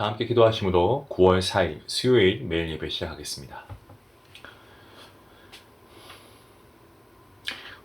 다 함께 기도하심으로 9월 4일 수요일 매일 예배 시작하겠습니다.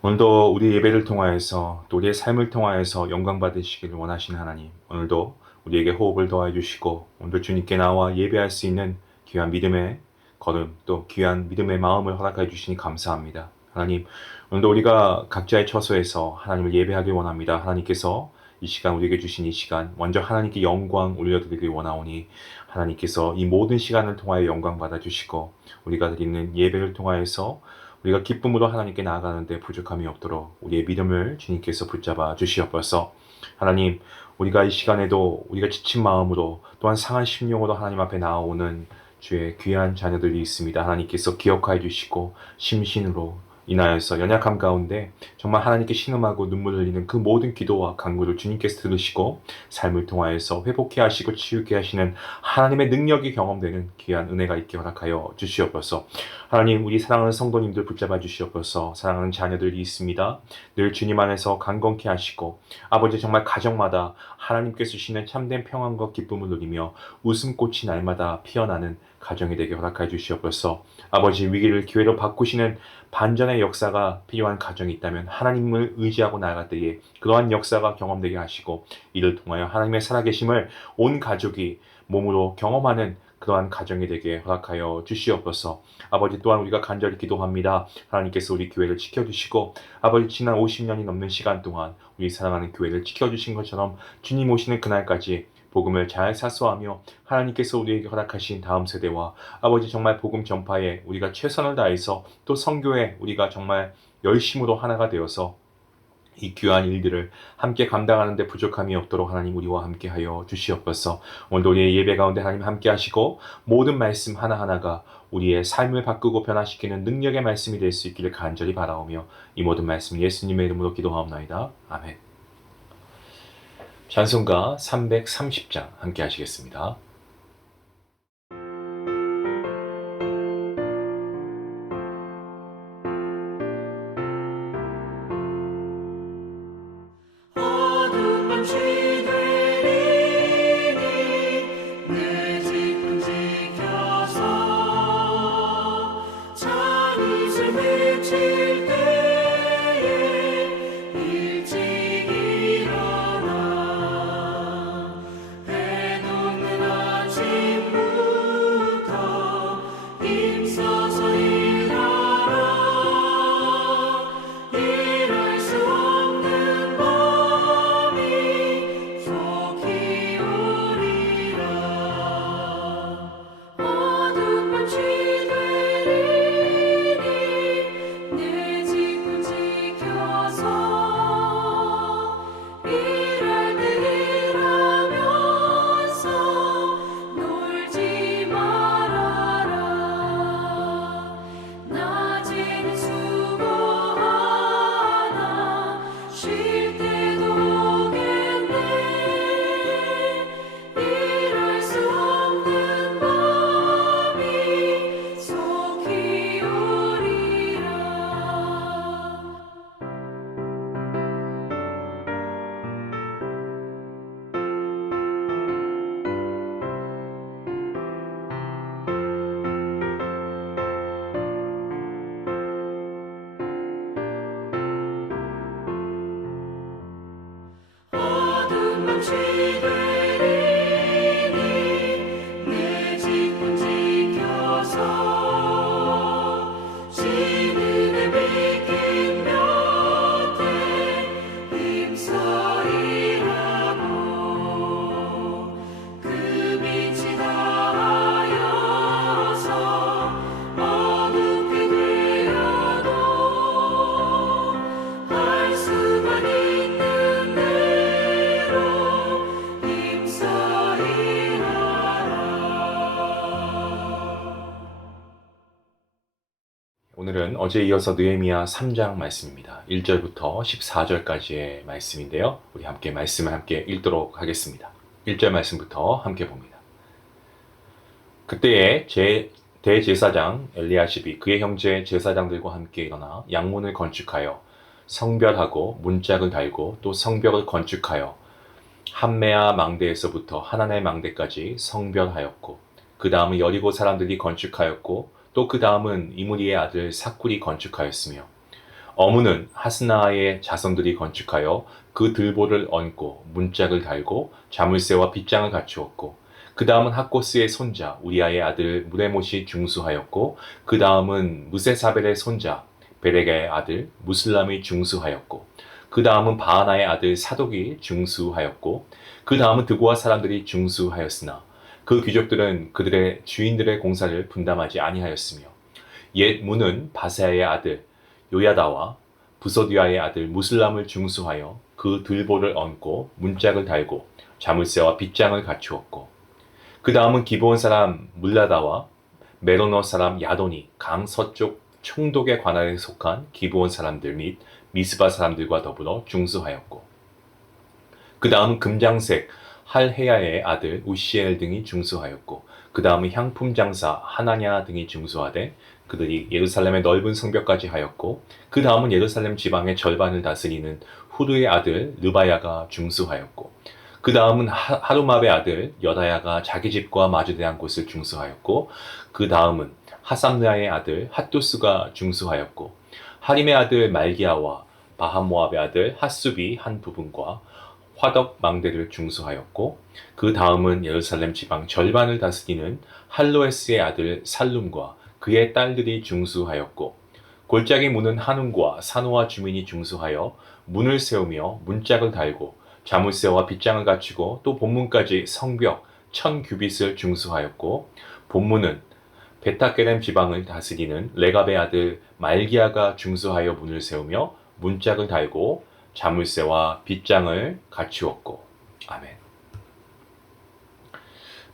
오늘도 우리 예배를 통하여서 또 우리의 삶을 통하여서 영광 받으시기를 원하시는 하나님, 오늘도 우리에게 호흡을 더해 주시고 오늘도 주님께 나와 예배할 수 있는 귀한 믿음의 걸음, 또 귀한 믿음의 마음을 허락해 주시니 감사합니다. 하나님, 오늘도 우리가 각자의 처소에서 하나님을 예배하길 원합니다. 하나님께서 이 시간 우리에게 주신 이 시간 먼저 하나님께 영광 올려드리길 원하오니 하나님께서 이 모든 시간을 통하여 영광 받아주시고 우리가 드리는 예배를 통하여서 우리가 기쁨으로 하나님께 나아가는데 부족함이 없도록 우리의 믿음을 주님께서 붙잡아 주시옵소서. 하나님, 우리가 이 시간에도 우리가 지친 마음으로 또한 상한 심령으로 하나님 앞에 나아오는 주의 귀한 자녀들이 있습니다. 하나님께서 기억하여 주시고 심신으로 인하여서 연약함 가운데 정말 하나님께 신음하고 눈물 흘리는 그 모든 기도와 간구를 주님께서 들으시고 삶을 통하여서 회복해 하시고 치유케 하시는 하나님의 능력이 경험되는 귀한 은혜가 있게 허락하여 주시옵소서. 하나님, 우리 사랑하는 성도님들 붙잡아 주시옵소서. 사랑하는 자녀들이 있습니다. 늘 주님 안에서 강건케 하시고 아버지 정말 가정마다 하나님께서 주시는 참된 평안과 기쁨을 누리며 웃음꽃이 날마다 피어나는 가정이 되게 허락하여 주시옵소서. 아버지, 위기를 기회로 바꾸시는 반전의 역사가 필요한 가정이 있다면 하나님을 의지하고 나아갈 때에 그러한 역사가 경험되게 하시고 이를 통하여 하나님의 살아계심을 온 가족이 몸으로 경험하는 그러한 가정이 되게 허락하여 주시옵소서. 아버지, 또한 우리가 간절히 기도합니다. 하나님께서 우리 교회를 지켜주시고 아버지, 지난 50년이 넘는 시간 동안 우리 사랑하는 교회를 지켜주신 것처럼 주님 오시는 그날까지 복음을 잘 사수하며 하나님께서 우리에게 허락하신 다음 세대와 아버지 정말 복음 전파에 우리가 최선을 다해서 또 선교에 우리가 정말 열심으로 하나가 되어서 이 귀한 일들을 함께 감당하는 데 부족함이 없도록 하나님 우리와 함께 하여 주시옵소서. 오늘도 우리의 예배 가운데 하나님 함께 하시고 모든 말씀 하나하나가 우리의 삶을 바꾸고 변화시키는 능력의 말씀이 될 수 있기를 간절히 바라오며 이 모든 말씀 예수님의 이름으로 기도하옵나이다. 아멘. 찬송가 330장 함께 하시겠습니다. 오늘은 어제 이어서 느헤미야 3장 말씀입니다. 1절부터 14절까지의 말씀인데요. 우리 함께 말씀을 함께 읽도록 하겠습니다. 1절 말씀부터 함께 봅니다. 그때에 대제사장 엘리야십이 그의 형제 제사장들과 함께 일어나 양문을 건축하여 성별하고 문짝을 달고 또 성벽을 건축하여 함메아 망대에서부터 하나넬 망대까지 성별하였고 그 다음은 여리고 사람들이 건축하였고 또 그 다음은 이므리의 아들 사쿨이 건축하였으며 어무는 하스나의 자손들이 건축하여 그 들보를 얹고 문짝을 달고 자물쇠와 빗장을 갖추었고 그 다음은 학고스의 손자 우리아의 아들 무레못이 중수하였고 그 다음은 무세사벨의 손자 베렉의 아들 무슬람이 중수하였고 그 다음은 바하나의 아들 사독이 중수하였고 그 다음은 드고아 사람들이 중수하였으나 그 귀족들은 그들의 주인들의 공사를 분담하지 아니하였으며 옛 문은 바세아의 아들 요야다와 부소디아의 아들 무슬람을 중수하여 그 들보를 얹고 문짝을 달고 자물쇠와 빗장을 갖추었고 그 다음은 기브온 사람 물라다와 메로노 사람 야돈이 강 서쪽 총독의 관할에 속한 기브온 사람들 및 미스바 사람들과 더불어 중수하였고 그 다음은 금장색 할헤야의 아들 우시엘 등이 중수하였고 그 다음은 향품 장사 하나냐 등이 중수하되 그들이 예루살렘의 넓은 성벽까지 하였고 그 다음은 예루살렘 지방의 절반을 다스리는 후르의 아들 르바야가 중수하였고 그 다음은 하루맙의 아들 여다야가 자기 집과 마주대한 곳을 중수하였고 그 다음은 하삼느아의 아들 핫두스가 중수하였고 하림의 아들 말기야와 바한모압의 아들 핫수비 한 부분과 화덕 망대를 중수하였고 그 다음은 예루살렘 지방 절반을 다스리는 할로에스의 아들 살룸과 그의 딸들이 중수하였고 골짜기 문은 한움과 산호와 주민이 중수하여 문을 세우며 문짝을 달고 자물쇠와 빗장을 갖추고 또 본문까지 성벽 1000규빗을 중수하였고 본문은 베타게렘 지방을 다스리는 레갑의 아들 말기야가 중수하여 문을 세우며 문짝을 달고 자물쇠와 빗장을 갖추었고 아멘.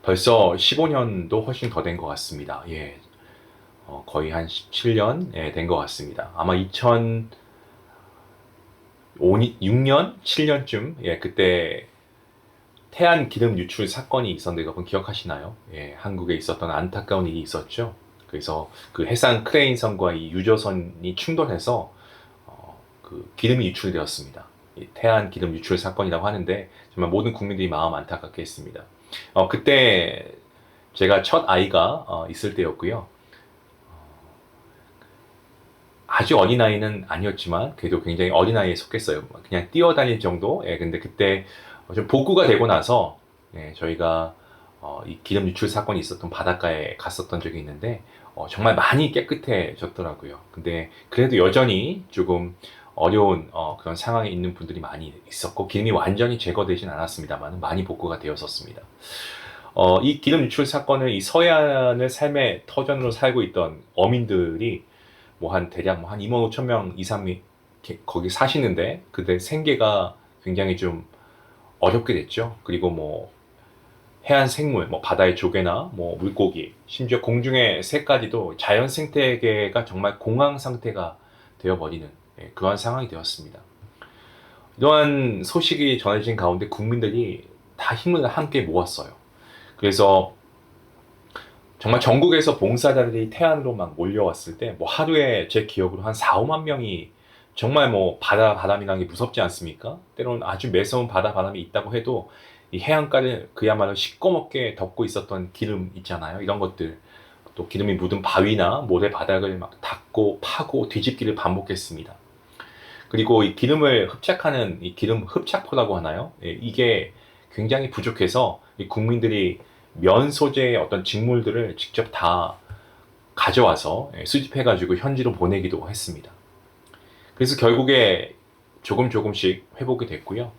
벌써 15년도 훨씬 더 된 것 같습니다. 예, 거의 한 17년 된 것 같습니다. 아마 2006년, 7년쯤 예, 그때 태안 기름 유출 사건이 있었는데 여러분 기억하시나요? 예, 한국에 있었던 안타까운 일이 있었죠. 그래서 그 해상 크레인선과 이 유조선이 충돌해서 그 기름이 유출되었습니다. 태안 기름 유출 사건이라고 하는데 정말 모든 국민들이 마음 안타깝게 했습니다. 그때 제가 첫 아이가 있을 때였고요. 아주 어린아이는 아니었지만 그래도 굉장히 어린아이에 속했어요. 그냥 뛰어다닐 정도. 예, 근데 그때 좀 복구가 되고 나서 예, 저희가 이 기름 유출 사건이 있었던 바닷가에 갔었던 적이 있는데 정말 많이 깨끗해졌더라고요. 근데 그래도 여전히 조금 어려운 그런 상황에 있는 분들이 많이 있었고 기름이 완전히 제거되진 않았습니다만 많이 복구가 되었었습니다. 이 기름 유출 사건을 이 서해안을 삶의 터전으로 살고 있던 어민들이 뭐 한 대략 뭐 한 2만 5천 명 이상이 거기 사시는데 그때 생계가 굉장히 좀 어렵게 됐죠. 그리고 뭐 해안 생물, 뭐 바다의 조개나 뭐 물고기, 심지어 공중의 새까지도 자연 생태계가 정말 공황 상태가 되어버리는 그러한 상황이 되었습니다. 이러한 소식이 전해진 가운데 국민들이 다 힘을 함께 모았어요. 그래서 정말 전국에서 봉사자들이 태안으로 막 몰려왔을 때 뭐 하루에 제 기억으로 한 4, 5만 명이 정말 뭐 바람이라는 게 무섭지 않습니까? 때로는 아주 매서운 바람이 있다고 해도 이 해안가를 그야말로 시꺼멓게 덮고 있었던 기름 있잖아요. 이런 것들 또 기름이 묻은 바위나 모래 바닥을 막 닦고 파고 뒤집기를 반복했습니다. 그리고 이 기름을 흡착하는 이 기름 흡착포라고 하나요? 예, 이게 굉장히 부족해서 이 국민들이 면 소재의 어떤 직물들을 직접 다 가져와서 수집해가지고 현지로 보내기도 했습니다. 그래서 결국에 조금씩 회복이 됐고요.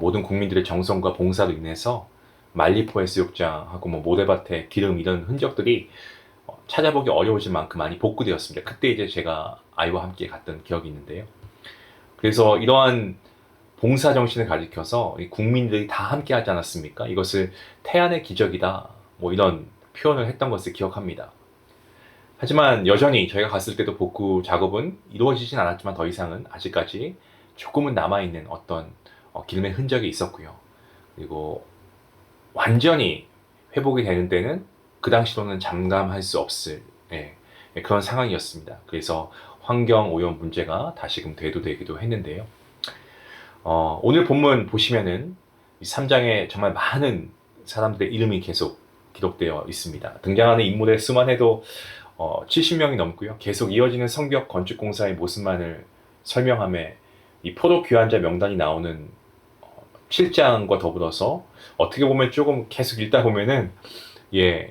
모든 국민들의 정성과 봉사로 인해서 말리포 해수욕장하고 뭐 모래밭에 기름 이런 흔적들이 찾아보기 어려워질 만큼 많이 복구되었습니다. 그때 이제 제가 아이와 함께 갔던 기억이 있는데요. 그래서 이러한 봉사 정신을 가리켜서 국민들이 다 함께 하지 않았습니까? 이것을 태안의 기적이다. 뭐 이런 표현을 했던 것을 기억합니다. 하지만 여전히 저희가 갔을 때도 복구 작업은 이루어지진 않았지만 더 이상은 아직까지 조금은 남아있는 어떤 기름의 흔적이 있었고요. 그리고 완전히 회복이 되는 때는 그 당시로는 장담할 수 없을 그런 상황이었습니다. 그래서 환경 오염 문제가 다시금 대두되기도 했는데요. 오늘 본문 보시면은 이 3장에 정말 많은 사람들의 이름이 계속 기록되어 있습니다. 등장하는 인물의 수만 해도 70명이 넘고요. 계속 이어지는 성벽 건축공사의 모습만을 설명함에 이 포로 귀환자 명단이 나오는 7장과 더불어서 어떻게 보면 조금 계속 읽다 보면은 예,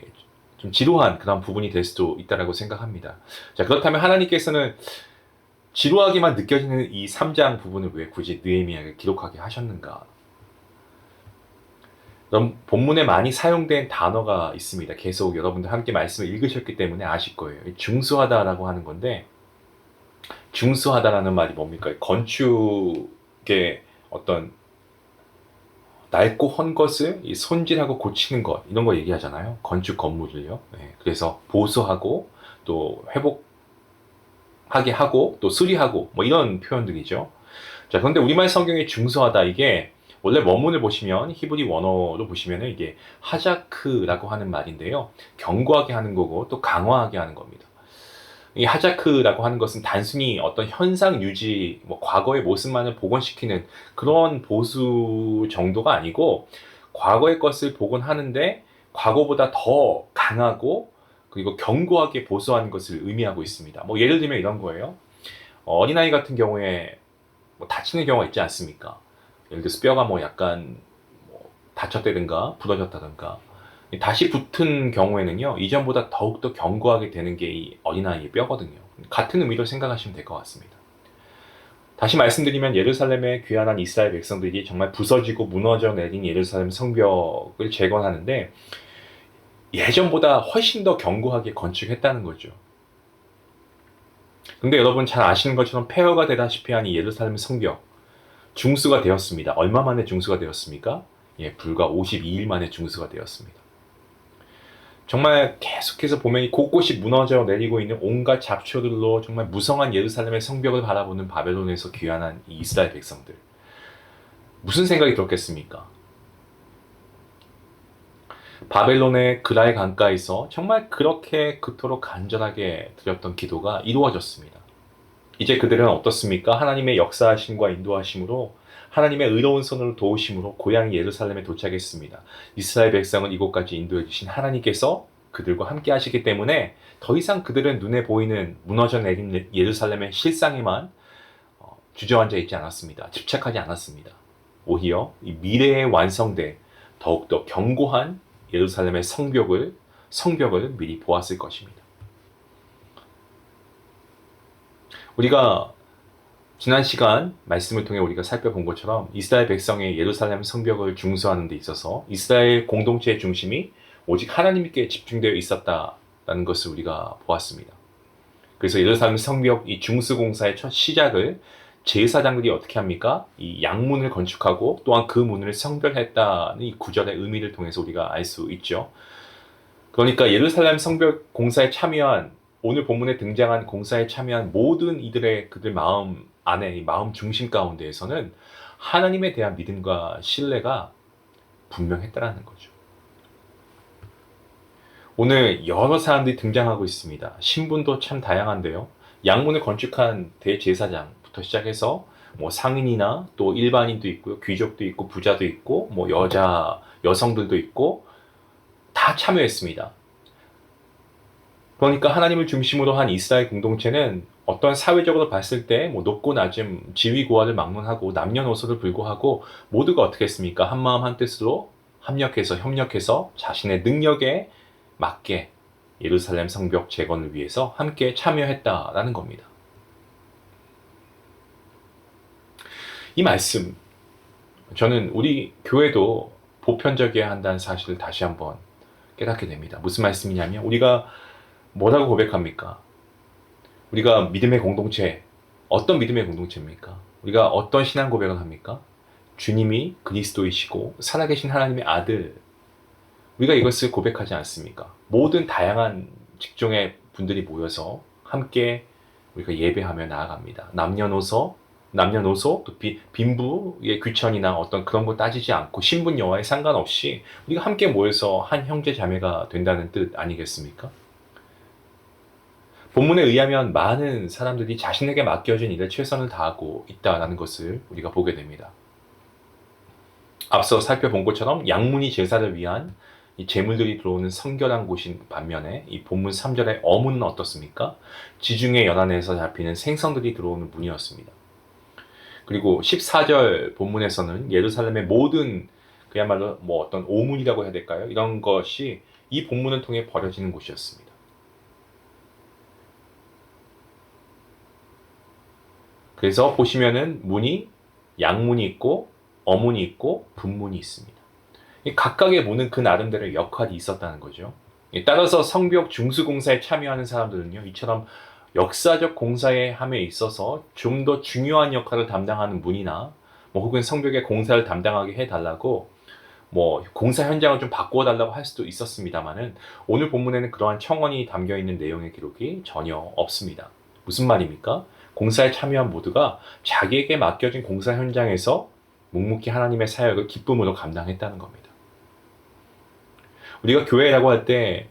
좀 지루한 그런 부분이 될 수도 있다라고 생각합니다. 자, 그렇다면 하나님께서는 지루하게만 느껴지는 이 3장 부분을 왜 굳이 느헤미야에게 기록하게 하셨는가? 그럼 본문에 많이 사용된 단어가 있습니다. 계속 여러분들 함께 말씀을 읽으셨기 때문에 아실 거예요. 중수하다라고 하는 건데, 중수하다라는 말이 뭡니까? 건축의 어떤 낡고 헌 것을 손질하고 고치는 것, 이런 거 얘기하잖아요. 건축 건물을요. 네, 그래서 보수하고 또 회복하게 하고 또 수리하고 뭐 이런 표현들이죠. 자, 그런데 우리말 성경의 중수하다, 이게 원래 원문을 보시면 히브리 원어로 보시면 이게 하자크라고 하는 말인데요. 견고하게 하는 거고 또 강화하게 하는 겁니다. 이 하자크라고 하는 것은 단순히 어떤 현상 유지, 뭐 과거의 모습만을 복원시키는 그런 보수 정도가 아니고, 과거의 것을 복원하는데 과거보다 더 강하고 그리고 견고하게 보수하는 것을 의미하고 있습니다. 뭐 예를 들면 이런 거예요. 어린아이 같은 경우에 뭐 다치는 경우가 있지 않습니까? 예를 들어서 뼈가 뭐 약간 뭐 다쳤다든가 부러졌다든가, 다시 붙은 경우에는요, 이전보다 더욱더 견고하게 되는 게 이 어린아이의 뼈거든요. 같은 의미로 생각하시면 될 것 같습니다. 다시 말씀드리면 예루살렘에 귀환한 이스라엘 백성들이 정말 부서지고 무너져 내린 예루살렘 성벽을 재건하는데 예전보다 훨씬 더 견고하게 건축했다는 거죠. 근데 여러분 잘 아시는 것처럼 폐허가 되다시피 한 이 예루살렘 성벽, 중수가 되었습니다. 얼마 만에 중수가 되었습니까? 예, 불과 52일 만에 중수가 되었습니다. 정말 계속해서 보면 이 곳곳이 무너져 내리고 있는 온갖 잡초들로 정말 무성한 예루살렘의 성벽을 바라보는 바벨론에서 귀환한 이 이스라엘 백성들, 무슨 생각이 들었겠습니까? 바벨론의 그라의 강가에서 정말 그렇게 그토록 간절하게 드렸던 기도가 이루어졌습니다. 이제 그들은 어떻습니까? 하나님의 역사하심과 인도하심으로, 하나님의 의로운 손으로 도우심으로 고향 예루살렘에 도착했습니다. 이스라엘 백성을 이곳까지 인도해 주신 하나님께서 그들과 함께 하시기 때문에 더 이상 그들은 눈에 보이는 무너져 내린 예루살렘의 실상에만 주저앉아 있지 않았습니다. 집착하지 않았습니다. 오히려 이 미래에 완성돼 더욱더 견고한 예루살렘의 성벽을 미리 보았을 것입니다. 우리가 지난 시간 말씀을 통해 우리가 살펴본 것처럼 이스라엘 백성의 예루살렘 성벽을 중수하는 데 있어서 이스라엘 공동체의 중심이 오직 하나님께 집중되어 있었다는 것을 우리가 보았습니다. 그래서 예루살렘 성벽 이 중수 공사의 첫 시작을 제사장들이 어떻게 합니까? 이 양문을 건축하고 또한 그 문을 성별했다는 이 구절의 의미를 통해서 우리가 알 수 있죠. 그러니까 예루살렘 성벽 공사에 참여한, 오늘 본문에 등장한 공사에 참여한 모든 이들의 그들 마음 안에, 이 마음 중심 가운데에서는 하나님에 대한 믿음과 신뢰가 분명했다라는 거죠. 오늘 여러 사람들이 등장하고 있습니다. 신분도 참 다양한데요. 양문을 건축한 대제사장부터 시작해서 뭐 상인이나 또 일반인도 있고요. 귀족도 있고 부자도 있고 뭐 여성들도 있고 다 참여했습니다. 그러니까 하나님을 중심으로 한 이스라엘 공동체는 어떤 사회적으로 봤을 때 뭐 높고 낮음, 지위 고하를 막론하고 남녀노소를 불구하고 모두가 어떻게 했습니까? 한마음 한뜻으로 협력해서 자신의 능력에 맞게 예루살렘 성벽 재건을 위해서 함께 참여했다라는 겁니다. 이 말씀, 저는 우리 교회도 보편적이어야 한다는 사실을 다시 한번 깨닫게 됩니다. 무슨 말씀이냐면, 우리가 뭐라고 고백합니까? 우리가 믿음의 공동체, 어떤 믿음의 공동체입니까? 우리가 어떤 신앙 고백을 합니까? 주님이 그리스도이시고 살아계신 하나님의 아들, 우리가 이것을 고백하지 않습니까? 모든 다양한 직종의 분들이 모여서 함께 우리가 예배하며 나아갑니다. 남녀노소, 또 빈부의 귀천이나 어떤 그런 거 따지지 않고 신분 여하에 상관없이 우리가 함께 모여서 한 형제 자매가 된다는 뜻 아니겠습니까? 본문에 의하면 많은 사람들이 자신에게 맡겨진 일에 최선을 다하고 있다는 것을 우리가 보게 됩니다. 앞서 살펴본 것처럼 양문이 제사를 위한 이 제물들이 들어오는 성결한 곳인 반면에 이 본문 3절의 어문은 어떻습니까? 지중해 연안에서 잡히는 생선들이 들어오는 문이었습니다. 그리고 14절 본문에서는 예루살렘의 모든 그야말로 뭐 어떤 오문이라고 해야 될까요? 이런 것이 이 본문을 통해 벌어지는 곳이었습니다. 그래서 보시면은 문이 양문이 있고 어문이 있고 분문이 있습니다. 이 각각의 문은 그 나름대로 역할이 있었다는 거죠. 따라서 성벽 중수공사에 참여하는 사람들은요, 이처럼 역사적 공사의 함에 있어서 좀 더 중요한 역할을 담당하는 문이나 뭐 혹은 성벽의 공사를 담당하게 해달라고 뭐 공사 현장을 좀 바꾸어 달라고 할 수도 있었습니다만은 오늘 본문에는 그러한 청원이 담겨 있는 내용의 기록이 전혀 없습니다. 무슨 말입니까? 공사에 참여한 모두가 자기에게 맡겨진 공사 현장에서 묵묵히 하나님의 사역을 기쁨으로 감당했다는 겁니다. 우리가 교회라고 할 때,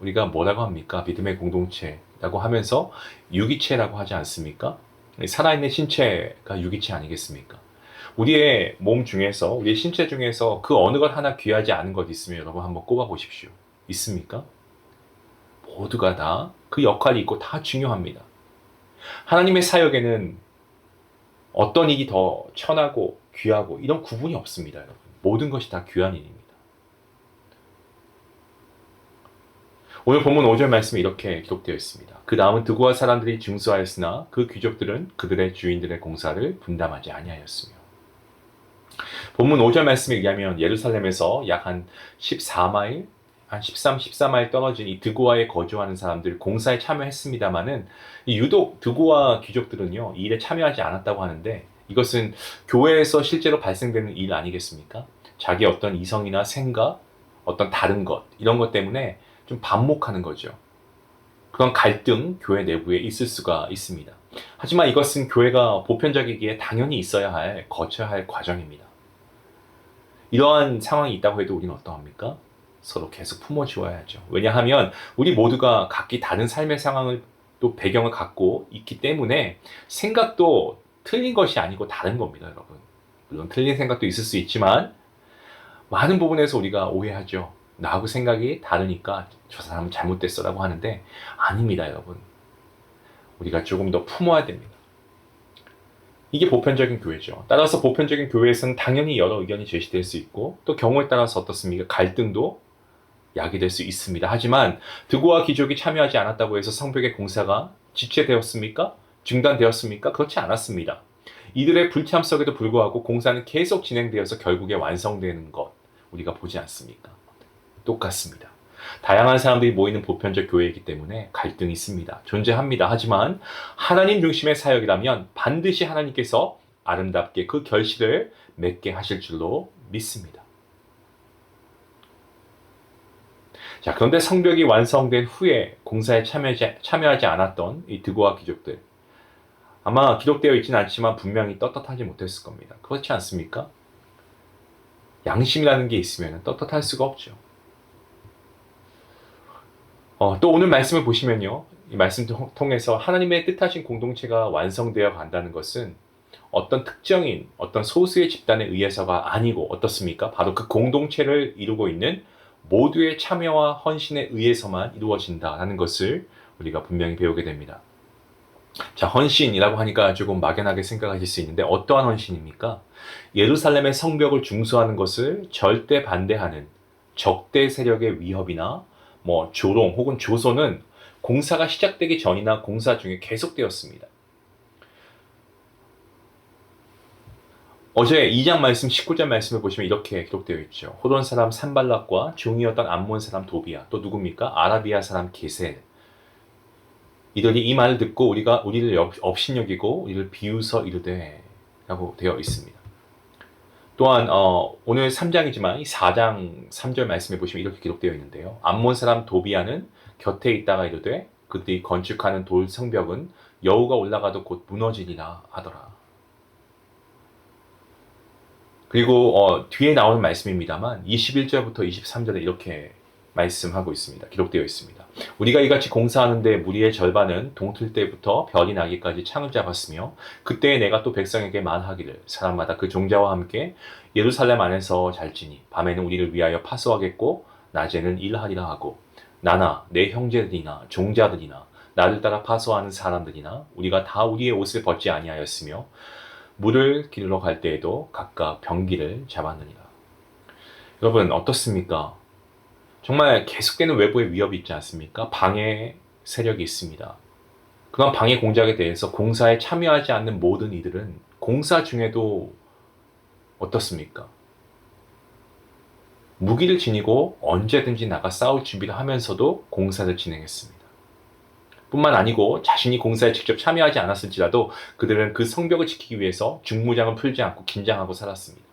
우리가 뭐라고 합니까? 믿음의 공동체라고 하면서 유기체라고 하지 않습니까? 살아있는 신체가 유기체 아니겠습니까? 우리의 몸 중에서, 우리의 신체 중에서 그 어느 것 하나 귀하지 않은 것 있으면 여러분 한번 꼽아 보십시오. 있습니까? 모두가 다 그 역할이 있고 다 중요합니다. 하나님의 사역에는 어떤 일이 더 천하고 귀하고 이런 구분이 없습니다, 여러분. 모든 것이 다 귀한 일입니다. 오늘 본문 5절 말씀에 이렇게 기록되어 있습니다. 그 다음은 드고아 사람들이 증수하였으나 그 귀족들은 그들의 주인들의 공사를 분담하지 아니하였으며. 본문 5절 말씀에 의하면 예루살렘에서 약 한 14마일, 한 13, 14마일 떨어진 이 드고아에 거주하는 사람들 공사에 참여했습니다마는 유독 드고아 귀족들은요, 이 일에 참여하지 않았다고 하는데 이것은 교회에서 실제로 발생되는 일 아니겠습니까? 자기 어떤 이성이나 생각, 어떤 다른 것, 이런 것 때문에 좀 반목하는 거죠. 그런 갈등, 교회 내부에 있을 수가 있습니다. 하지만 이것은 교회가 보편적이기에 당연히 거쳐야 할 과정입니다. 이러한 상황이 있다고 해도 우리는 어떠합니까? 서로 계속 품어주어야죠. 왜냐하면 우리 모두가 각기 다른 삶의 상황을 또 배경을 갖고 있기 때문에 생각도 틀린 것이 아니고 다른 겁니다, 여러분. 물론 틀린 생각도 있을 수 있지만 많은 부분에서 우리가 오해하죠. 나하고 생각이 다르니까 저 사람은 잘못됐어라고 하는데 아닙니다, 여러분. 우리가 조금 더 품어야 됩니다. 이게 보편적인 교회죠. 따라서 보편적인 교회에서는 당연히 여러 의견이 제시될 수 있고 또 경우에 따라서 어떻습니까? 갈등도 야기될 수 있습니다. 하지만 드고아 귀족이 참여하지 않았다고 해서 성벽의 공사가 지체되었습니까? 중단되었습니까? 그렇지 않았습니다. 이들의 불참석에도 불구하고 공사는 계속 진행되어서 결국에 완성되는 것 우리가 보지 않습니까? 똑같습니다. 다양한 사람들이 모이는 보편적 교회이기 때문에 갈등이 있습니다. 존재합니다. 하지만 하나님 중심의 사역이라면 반드시 하나님께서 아름답게 그 결실을 맺게 하실 줄로 믿습니다. 자, 그런데 성벽이 완성된 후에 공사에 참여하지 않았던 이 드고아 귀족들 아마 기록되어 있지는 않지만 분명히 떳떳하지 못했을 겁니다. 그렇지 않습니까? 양심이라는 게 있으면 떳떳할 수가 없죠. 또 오늘 말씀을 보시면요. 이 말씀 통해서 하나님의 뜻하신 공동체가 완성되어 간다는 것은 어떤 특정인, 어떤 소수의 집단에 의해서가 아니고 어떻습니까? 바로 그 공동체를 이루고 있는 모두의 참여와 헌신에 의해서만 이루어진다는 것을 우리가 분명히 배우게 됩니다. 자, 헌신이라고 하니까 조금 막연하게 생각하실 수 있는데 어떠한 헌신입니까? 예루살렘의 성벽을 중수하는 것을 절대 반대하는 적대 세력의 위협이나 뭐 조롱 혹은 조소는 공사가 시작되기 전이나 공사 중에 계속되었습니다. 어제 2장 말씀 19절 말씀을 보시면 이렇게 기록되어 있죠. 호돈 사람 산발락과 종이었던 암몬 사람 도비야 또 누굽니까? 아라비아 사람 게셀 이들이 이 말을 듣고 우리를 업신여기고 우리를 비웃어 이르되 라고 되어 있습니다. 또한 오늘 3장이지만 이 4장 3절 말씀에 보시면 이렇게 기록되어 있는데요. 암몬 사람 도비아는 곁에 있다가 이르되 그들이 건축하는 돌 성벽은 여우가 올라가도 곧 무너지리라 하더라. 그리고 뒤에 나오는 말씀입니다만 21절부터 23절에 이렇게 말씀하고 있습니다. 기록되어 있습니다. 우리가 이같이 공사하는데 무리의 절반은 동틀 때부터 별이 나기까지 창을 잡았으며 그때에 내가 또 백성에게 말하기를 사람마다 그 종자와 함께 예루살렘 안에서 잘지니 밤에는 우리를 위하여 파수하겠고 낮에는 일하리라 하고 나나 내 형제들이나 종자들이나 나를 따라 파수하는 사람들이나 우리가 다 우리의 옷을 벗지 아니하였으며 물을 기르러 갈 때에도 각각 병기를 잡았느니라. 여러분 어떻습니까? 정말 계속되는 외부의 위협이 있지 않습니까? 방해 세력이 있습니다. 그런 방해 공작에 대해서 공사에 참여하지 않는 모든 이들은 공사 중에도 어떻습니까? 무기를 지니고 언제든지 나가 싸울 준비를 하면서도 공사를 진행했습니다. 뿐만 아니고 자신이 공사에 직접 참여하지 않았을지라도 그들은 그 성벽을 지키기 위해서 중무장을 풀지 않고 긴장하고 살았습니다.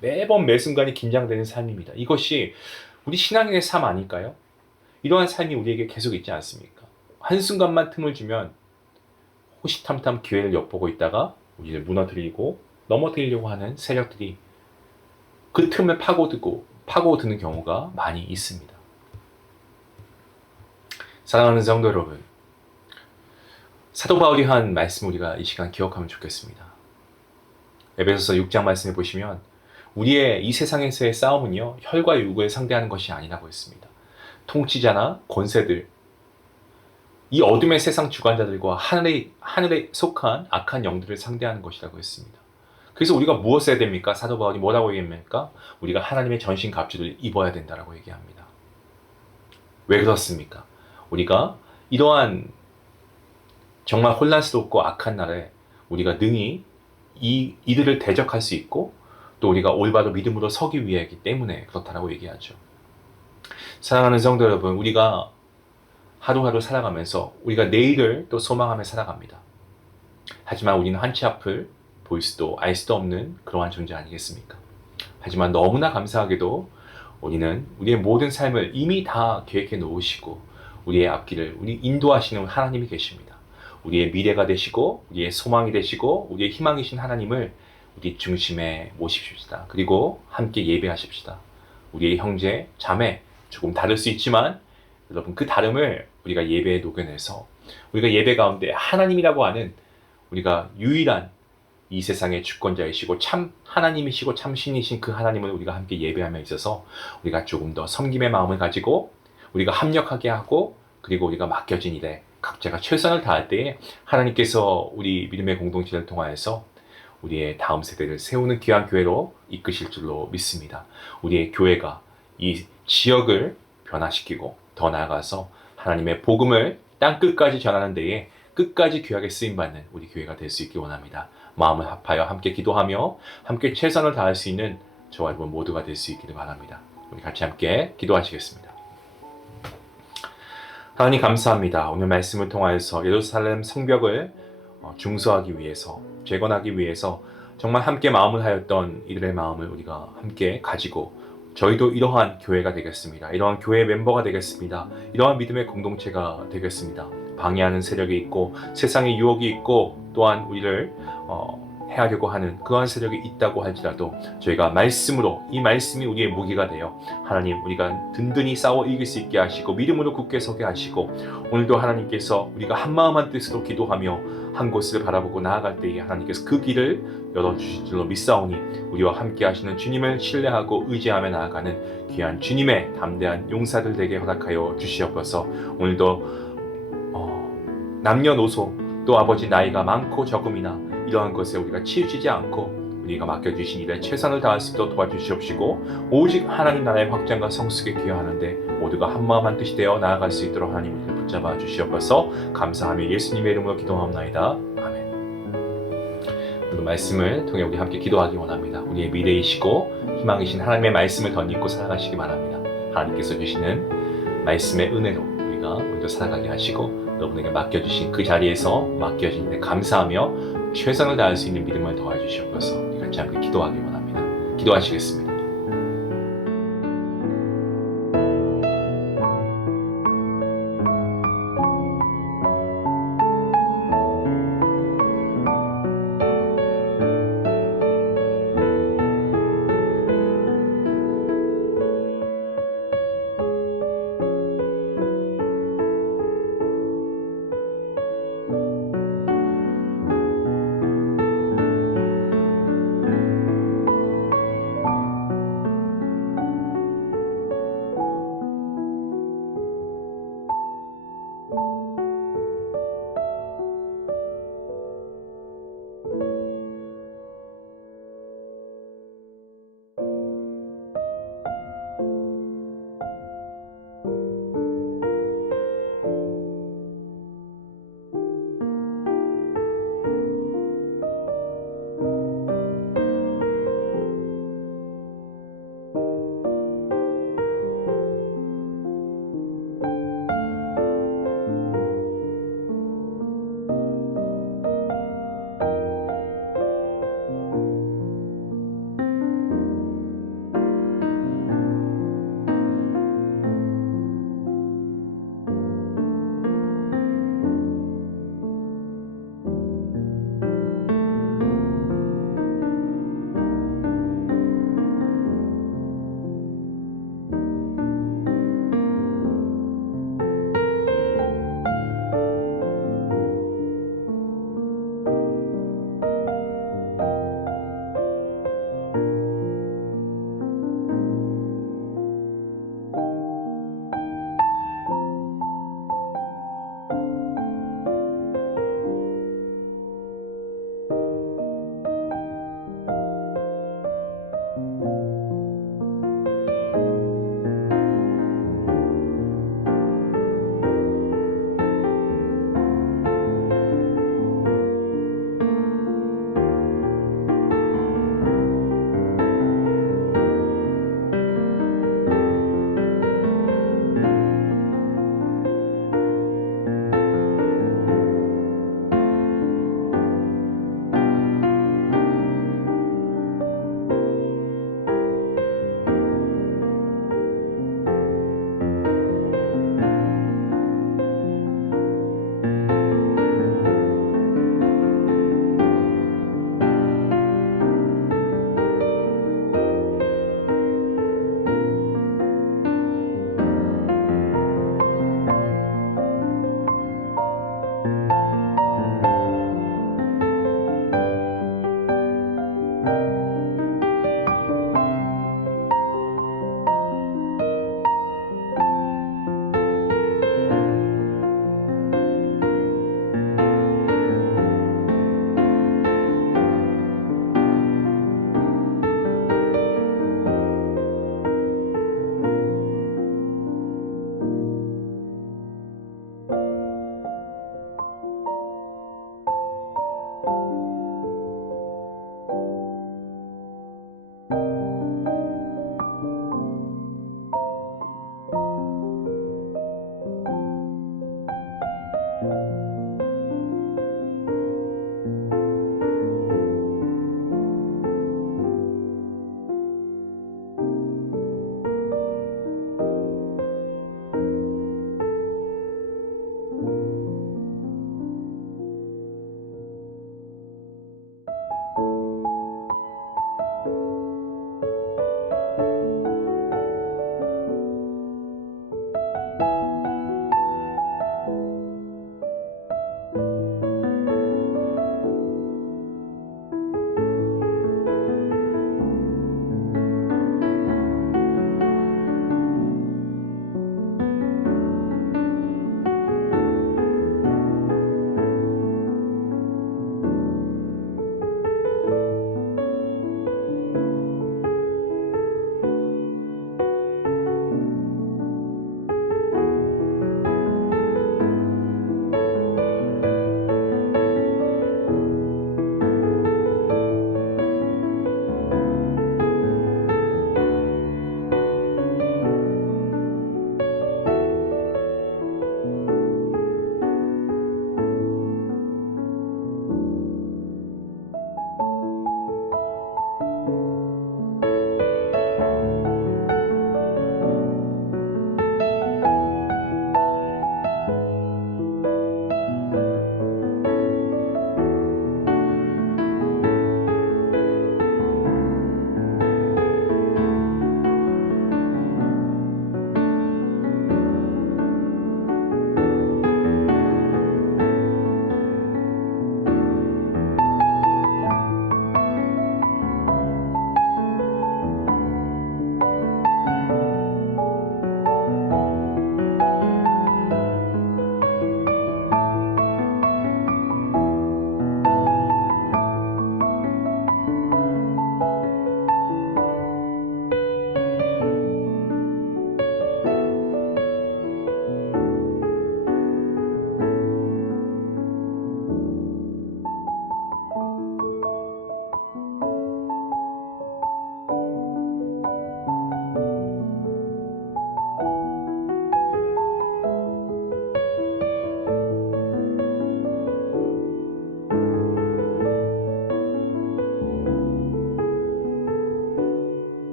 매번 매 순간이 긴장되는 삶입니다. 이것이 우리 신앙인의 삶 아닐까요? 이러한 삶이 우리에게 계속 있지 않습니까? 한순간만 틈을 주면 호시탐탐 기회를 엿보고 있다가 우리를 무너뜨리고 넘어뜨리려고 하는 세력들이 그 틈을 파고드는 경우가 많이 있습니다. 사랑하는 성도 여러분, 사도 바울이 한 말씀 우리가 이 시간 기억하면 좋겠습니다. 에베소서 6장 말씀해 보시면 우리의 이 세상에서의 싸움은요 혈과 육을 상대하는 것이 아니라고 했습니다. 통치자나 권세들, 이 어둠의 세상 주관자들과 하늘에 속한 악한 영들을 상대하는 것이라고 했습니다. 그래서 우리가 무엇을 해야 됩니까? 사도 바울이 뭐라고 얘기합니까? 우리가 하나님의 전신 갑주를 입어야 된다라고 얘기합니다. 왜 그렇습니까? 우리가 이러한 정말 혼란스럽고 악한 날에 우리가 능히 이들을 대적할 수 있고 또 우리가 올바로 믿음으로 서기 위하기 때문에 그렇다라고 얘기하죠. 사랑하는 성도 여러분, 우리가 하루하루 살아가면서 우리가 내일을 또 소망하며 살아갑니다. 하지만 우리는 한치 앞을 볼 수도 알 수도 없는 그러한 존재 아니겠습니까? 하지만 너무나 감사하게도 우리는 우리의 모든 삶을 이미 다 계획해 놓으시고 우리의 앞길을 인도하시는 하나님이 계십니다. 우리의 미래가 되시고 우리의 소망이 되시고 우리의 희망이신 하나님을 우리 중심에 모십시다. 그리고 함께 예배하십시다. 우리의 형제, 자매 조금 다를 수 있지만 여러분 그 다름을 우리가 예배에 녹여내서 우리가 예배 가운데 하나님이라고 하는 우리가 유일한 이 세상의 주권자이시고 참 하나님이시고 참 신이신 그 하나님을 우리가 함께 예배하며 있어서 우리가 조금 더 섬김의 마음을 가지고 우리가 합력하게 하고 그리고 우리가 맡겨진 일에 각자가 최선을 다할 때에 하나님께서 우리 믿음의 공동체를 통하여서 우리의 다음 세대를 세우는 귀한 교회로 이끄실 줄로 믿습니다. 우리의 교회가 이 지역을 변화시키고 더 나아가서 하나님의 복음을 땅끝까지 전하는 데에 끝까지 귀하게 쓰임받는 우리 교회가 될 수 있길 원합니다. 마음을 합하여 함께 기도하며 함께 최선을 다할 수 있는 저와 여러분 모두가 될 수 있기를 바랍니다. 우리 같이 함께 기도하시겠습니다. 하나님 감사합니다. 오늘 말씀을 통하여서 예루살렘 성벽을 중수하기 위해서 재건하기 위해서 정말 함께 마음을 하였던 이들의 마음을 우리가 함께 가지고 저희도 이러한 교회가 되겠습니다. 이러한 교회의 멤버가 되겠습니다. 이러한 믿음의 공동체가 되겠습니다. 방해하는 세력이 있고 세상의 유혹이 있고 또한 우리를 해하려고 하는 그러한 세력이 있다고 할지라도 저희가 말씀으로 이 말씀이 우리의 무기가 되어 하나님 우리가 든든히 싸워 이길 수 있게 하시고 믿음으로 굳게 서게 하시고 오늘도 하나님께서 우리가 한마음 한뜻으로 기도하며 한 곳을 바라보고 나아갈 때에 하나님께서 그 길을 열어주실 줄로 믿사오니 우리와 함께 하시는 주님을 신뢰하고 의지하며 나아가는 귀한 주님의 담대한 용사들 되게 허락하여 주시옵소서. 오늘도 남녀노소 또 아버지 나이가 많고 적음이나 이러한 것에 우리가 치우치지 않고 우리가 맡겨주신 일에 최선을 다할 수 있도록 도와주시옵시고 오직 하나님 나라의 확장과 성숙에 기여하는데 모두가 한마음 한뜻이 되어 나아갈 수 있도록 하나님 우리를 붙잡아 주시옵소서. 감사하며 예수님의 이름으로 기도하옵나이다. 아멘. 오늘 말씀을 통해 우리 함께 기도하기 원합니다. 우리의 미래이시고 희망이신 하나님의 말씀을 덧입고 살아가시기 바랍니다. 하나님께서 주시는 말씀의 은혜로 우리가 오늘도 살아가게 하시고 여러분에게 맡겨주신 그 자리에서 맡겨진 일에 감사하며 최선을 다할 수 있는 믿음을 더해 주시옵소서. 우리 같이 함께 기도하기 원합니다. 기도하시겠습니다.